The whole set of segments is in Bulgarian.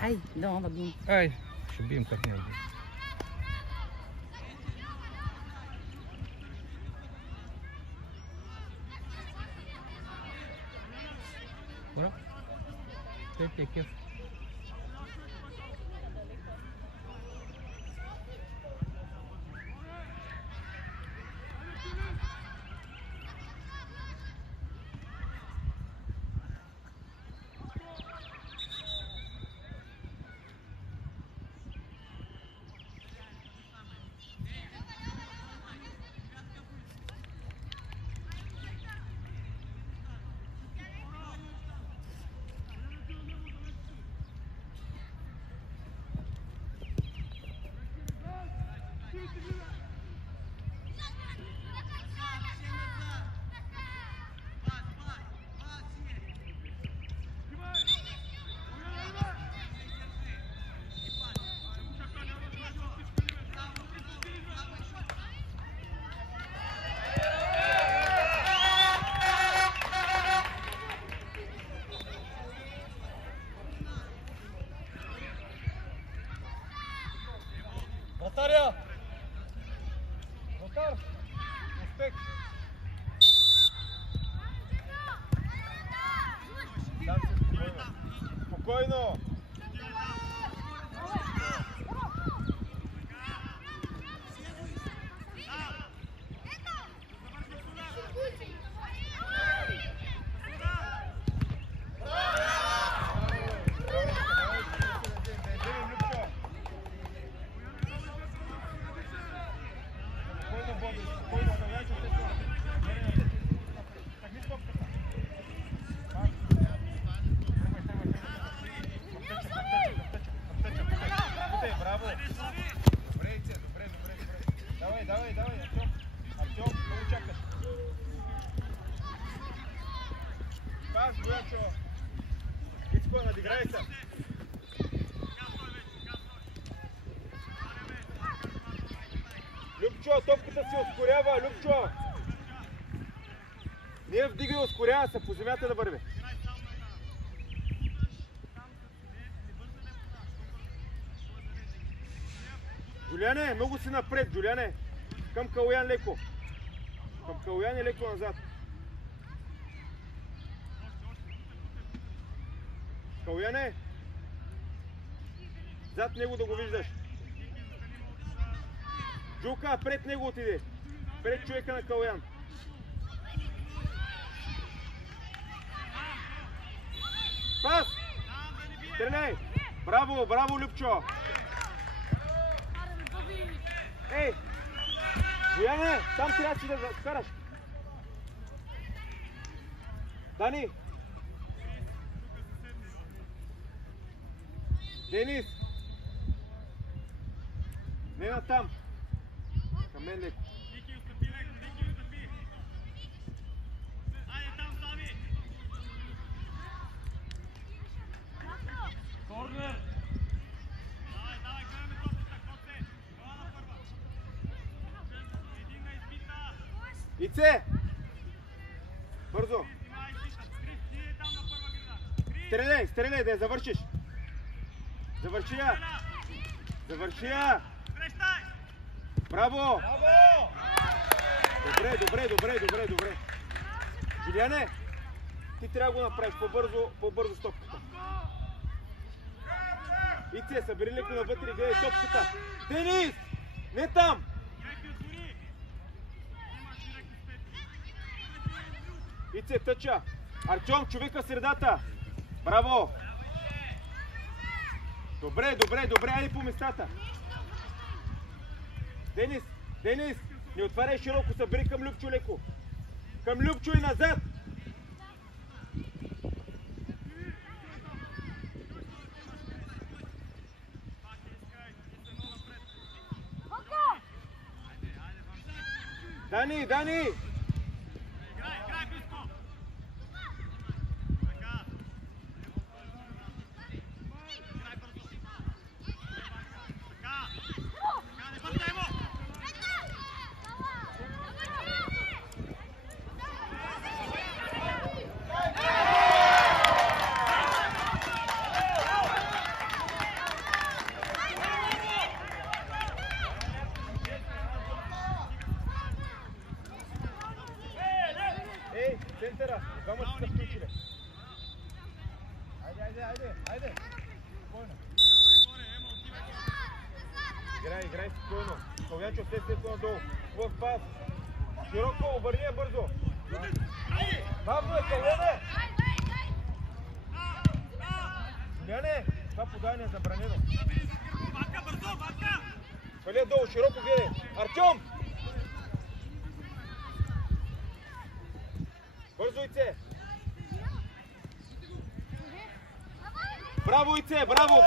Hai, dă-mă, bă, bine. Hai, și bim că ne-ai zis. Ora? Te chef. Вратаря! Вратар! Успех! Спокойно! Любчо, топката се ускорява, Любчо! Не я вдига и ускорява се, по земята да върви. Джулиане, много си напред, Джулиане! Към Калуян леко. Към Калуян и леко назад. Калуяне! Зад него да го виждаш. Джука, пред него отиде. Пред човека на Калуян. Пас! Стреляй! Браво, браво, Любчо! Ей! Бояне, там трябваше да скараш. Дани! Денис! Не на там! Към мен леко. Корнер! Ице! Бързо! Стреляй, стреляй, да я завършиш! Завърши я! Завърши я! Браво! Добре, добре, добре, добре, добре. Жулиане, ти трябва да го направиш по-бързо с топката. Ице, събери леко навътре и гледай топката. Денис! Не там! Ице, тъча! Артем, човека в средата! Браво! Добре, добре, добре, айде по местата. Денис, Денис, не отваряй широко, събери към Любчо леко. Към Любчо и назад! Дани, Дани! Айде! Спокойно! Играй спокойно! Калуянчо след надолу! Хубав пас! Широко, обърни я бързо! Бавно е, Калуяне! Юлиане, това подаване е забранено! Фали долу, широко гледай! Артем! Бързо, Ице! Браво, Ице! Браво!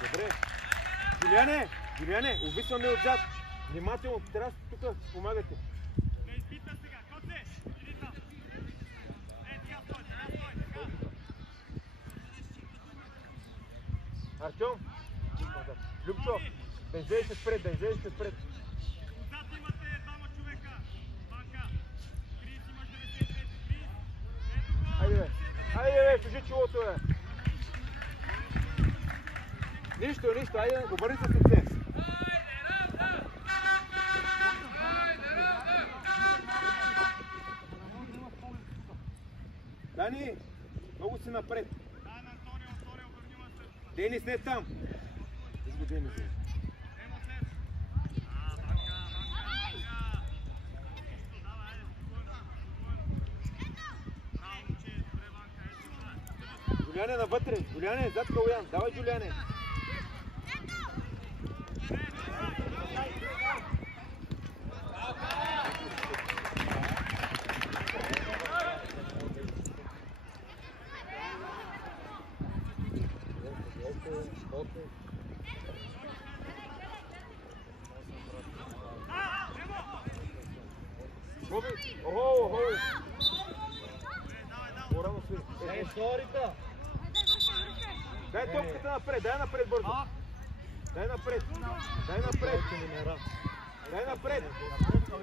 Добре! Юлиане, обисваме отзад! Внимателно, трябва тук помагате! Артем! Любчо! Да излезеш пред! Айде, служи чулото, бе! Нищо, айде, обърни се сърце! Дани, много си напред! Денис не е там! Изго Денис е! Джулиане навътре! Джулиане, зад Калуян! Давай, Джулиане! Охо! По-рано свири! Дай топката напред, дай напред бързо! Дай напред!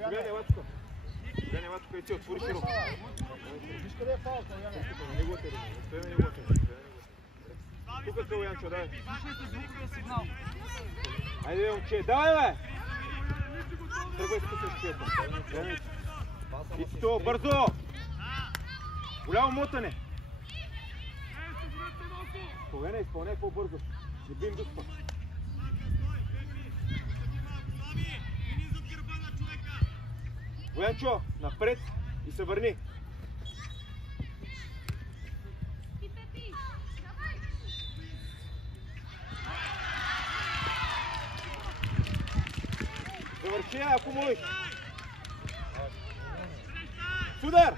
Юлиане, Лацко, и ти отвори широко! Виж къде е фаул, Калуяне? Стой на неговата. Тук е Калуянчо, дай! Айде, момче, давай, бе! Тръгвай спусаш пието. Ицето, бързо! Голямо мотане! Калуяне, изпълняй по-бързо. Не би им дуспа. Боянчо, напред и се върни. Завърши, ако можеш. Судар!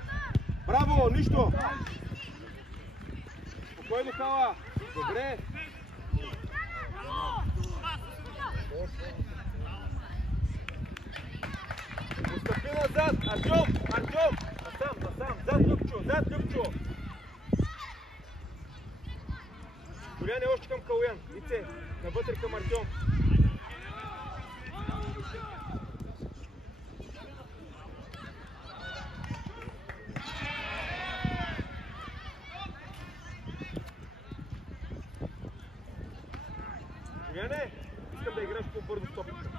Браво, нищо! Спокойно, Кала! Добре! Отстъпи назад! Артем! Насам! Зад Любчо! Юлиане, още към Калуян. Ице, навътре към Артем. Юлиане, искам да играеш по-бързо с топката.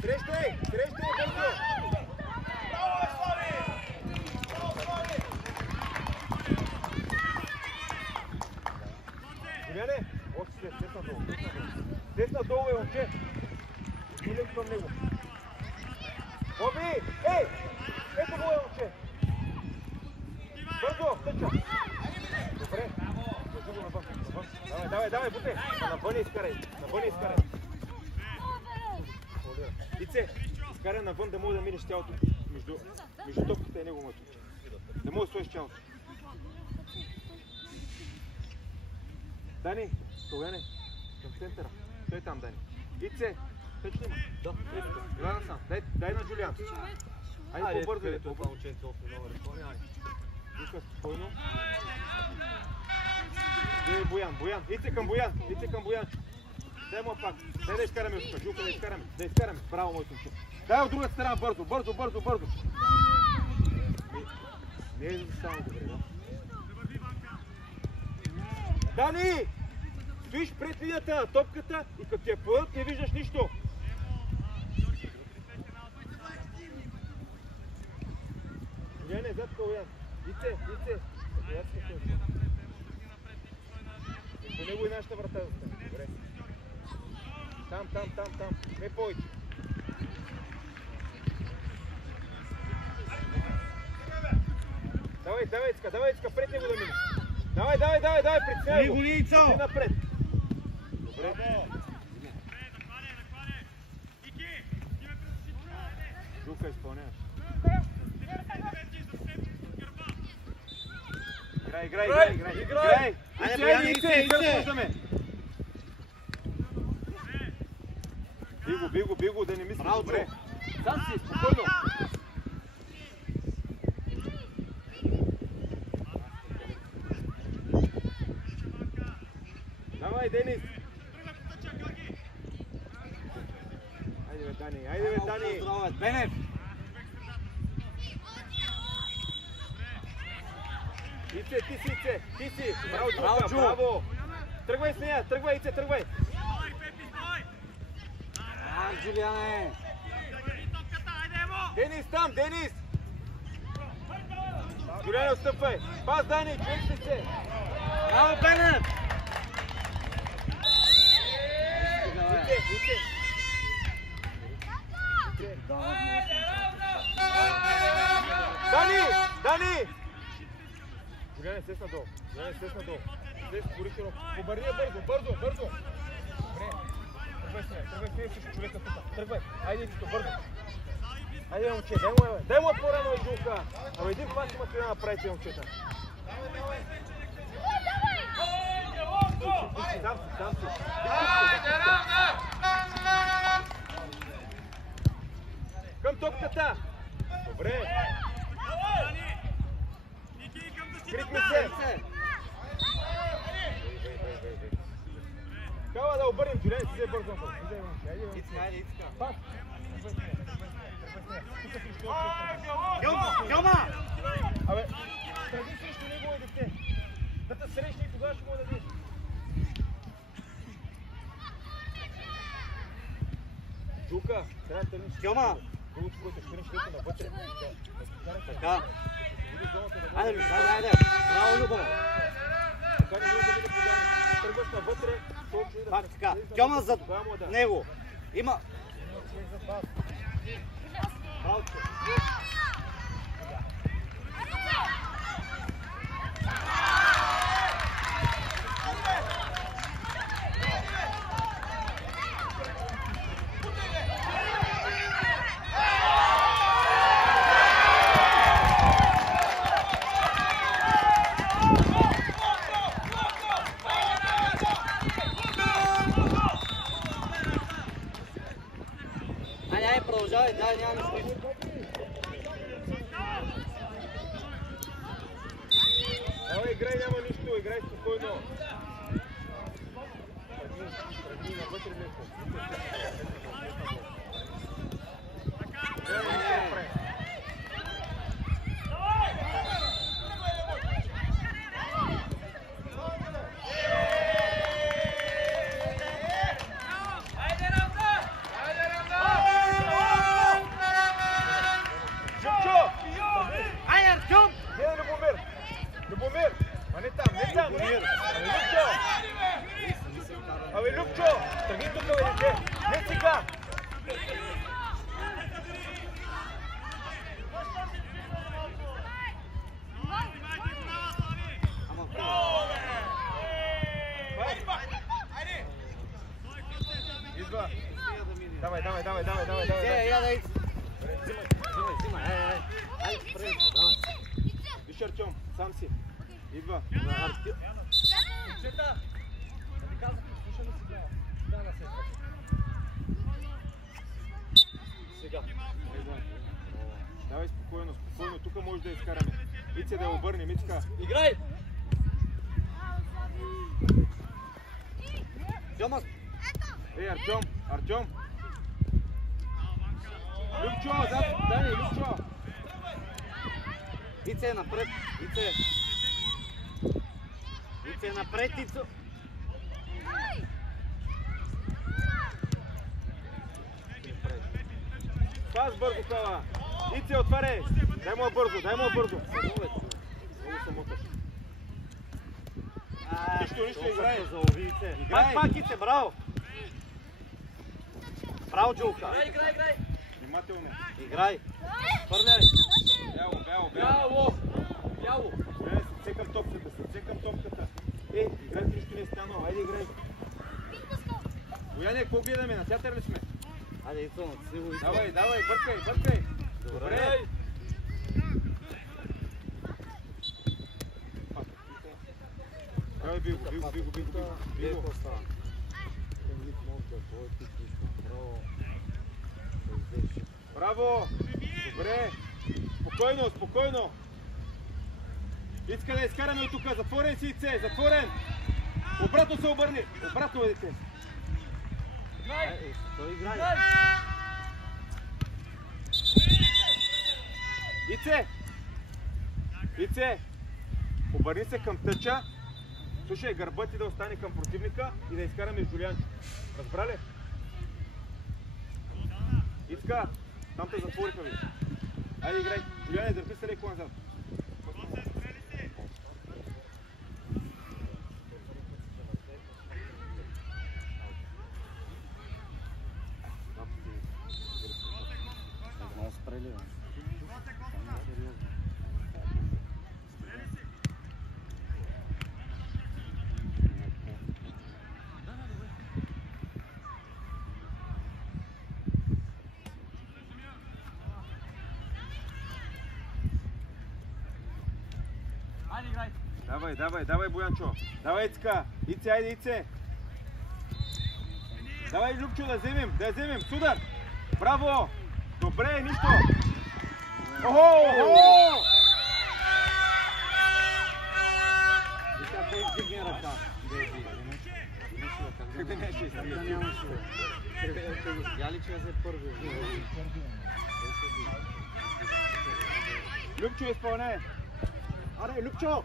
Срещай, бързо! Браво, Слави! Юлиане, още след, десна долу е, момче! Милек към него. Боби! Ей! Ето го е, момче! Бързо, тъча! Добре, държи го навън. Давай, бутей! Навън изкарай! Ице, изкарай навън да може да минеш тялото между топката и него мъчо. Да може да сложиш тялото. Дани, Калуяне, към центъра. Той там, Дани. Ице, тъчни ма. Да, гледа насам. Дай на Джулиан. Айде по-бързо ли това? Вижка спокойно. Ей, Боян. Ице към Боян. Дай му пак. Дай да изкараме от тук. Жилка да изкараме. Браво, моето момче. Дай от другата страна бързо. Не е само добре, да. Дани! Стоиш пред линията на топката и като я подадат не виждаш нищо. Юляне, зад Калуян. Ице. До него и нашата врата застане. Добре. Там. Не повече. Давай, Ицка, пред него да мине. Давай, пред него. Ти напред. Добре. Жука изпълняваш. Играй! Ице! Би го, да не мислиш. Добре. Сам си, спокойно. Давай, Денис! Айде бе, Дани! Бенев! Ице, ти си! Браво, Джука, браво! Тръгвай с нея, Ице, тръгвай! Джулиане! Денис! Джулиане, отстъпвай! Пас, Дани, човек ще се! Браво, Бенев! Ице! Дани! Джулиане, сес надолу. Сес, бори широко. Обърни я бързо! Добре. Тръгвай с нея, всичко човека тук. Тръгвай. Айде, Ицето, бързо. Айде, момче, дай му по-рано от Джулка. Ама един пас има да направите, момчета. Там си. Към топката. Добре. Крикни се. Кава да обърнем, Джулиан, си взе бързо. Ицка. Пас. Гьома! Абе, тръгни срещу негово дете. Да те срещне и тогава ще го дадеш. Джука, трябва да тръгнеш. Гьома! Другото, което ще тръгнеш навътре. Така. Айде, браво, Любо! Тръгваш навътре, пак така. Гьома зад него. Има. Браво. Продължавай, дай, няма нищо. Давай, играй, няма нищо, играй спокойно. Тръгни навътре леко. Любомир! А не там! Абе, Любчо! Тръгни тук, бе, дете! Не сега! Идва! Давай! Взимай! Виж, Артем, сам си. Идва. Чета! Да ви казах, слушай да си гледа. Да, на сега. Давай спокойно. Тук може да изкараме. Ице да я обърнем, Ицка. Играй! Гьома! Ей, Артем! Любчо, Дани, Любчо! Ице напред. Ице. Ице напред, Ицо. Пас бързо, Кала. Ице, отваряй. Дай му бързо, дай му бързо. Много се моташ. Нищо играй. Пак, Ице, браво. Браво, Джулка. Играй! Внимателно. Играй. Хвърляй. Бяло. Цекам топката. Играй нищо не е станало. Айде, играй. Бояне, какво гледаме? На театър ли сме? Айде, Ицо, натисни го, Ицо. Давай, бъркай. Добре. Давай, биго. Браво! Добре! Спокойно! Иска да изкараме от тук. Затворен си, Ице! Затворен! Обратно се обърни! Обратно, дете! Той играй. Ице! Обърни се към тъча. Слушай, гърбът ти да остане към противника и да изкараме Жулианчо. Разбра ли? Иска! Там те затвориха ви. Айде, играй. Жулиане, дърпи се леко назад. Много спрели, бе. Давай, Боянчо. Давай, Ицка. Айде, Ице. Давай, Любчо, да вземем. Судар. Браво. Добре, нищо. Охо! Вика, той вдигне ръка. Къде не ще Галича взе първи. Любчо, изпълняй. Аре, Любчо.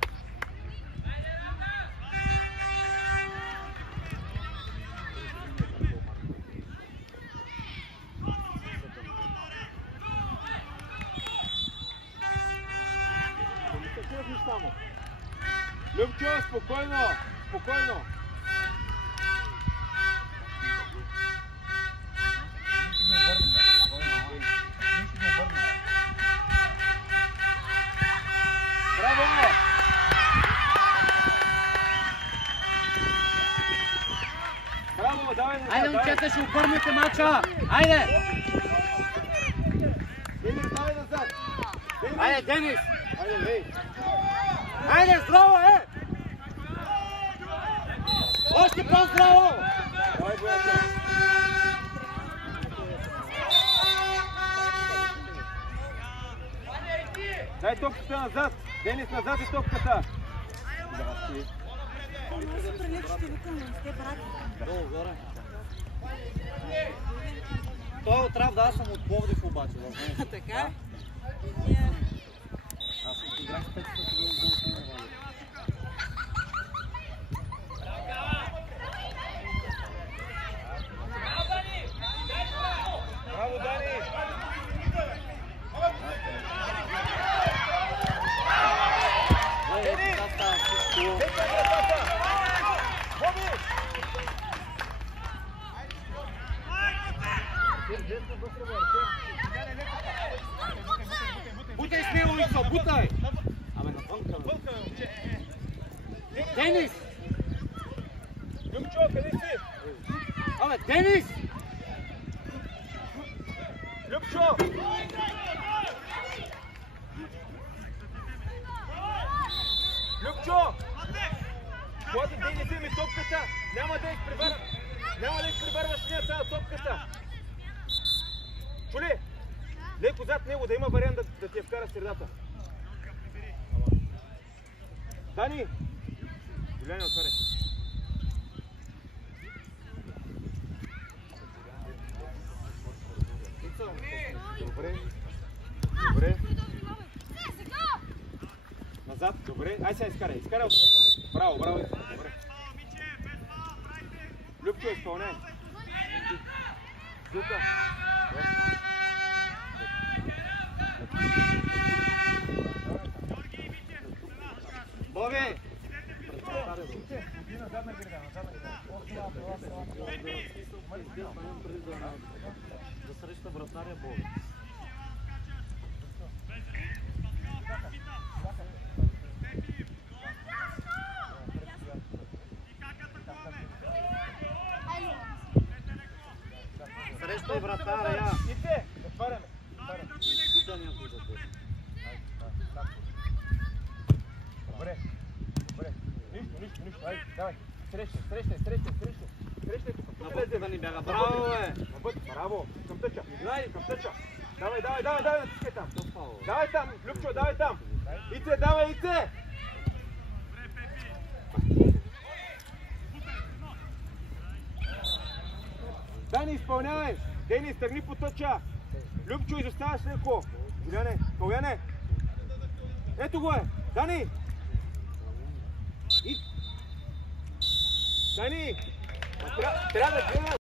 Любчо, спокойно! Браво! Давай! Айде, момчета, ще обърнете мача! Айде! Денис, давай назад! Айде, Денис! Айде, бей! Айде, здраво, е! Още по-здраво! Давай, Боянчо! Дай топката назад! Денис, назад и топката! Долу, горе. Той е от Трав, да, аз съм от Пловдив обаче. Така? Аз съм играх 5 пъти гол. Браво, Дани! Бутай смело, Ицо, бутай! Абе, навънка, бе. Денис! Любчо, къде си? Абе, Денис! Любчо! Любчо! Когато Денис вземе топката, няма да изпреварваш нея цяла топката. Чули? Леко зад него, да има вариант да ти я вкара в средата. Дани! Юляне, отваряй. Добре. Назад, добре. Ай сега изкарай. Изкарай от... Браво, браво. Добре. Любчо, изпълняй. Зука. Боби! За среща вратаря Боби. Среща и вратаря, я. Ите, отваряме. Тука някой да те. Добре. Добре. Нищо. Ай, давай. Срещай тук. Навътре да ни бяга. Браво, бе! Навътре. Браво. Към тъча. Гледай, към тъча. Давай, натискай там. Фаул. Давай там, Любчо, давай там. Ице, давай, Ице. Дани, изпълнявай. Дени, стъгни по тъча. Любчо, изоставяш леко. Каляне. Ето го е. Дани. Дани. Трябва да гледаш.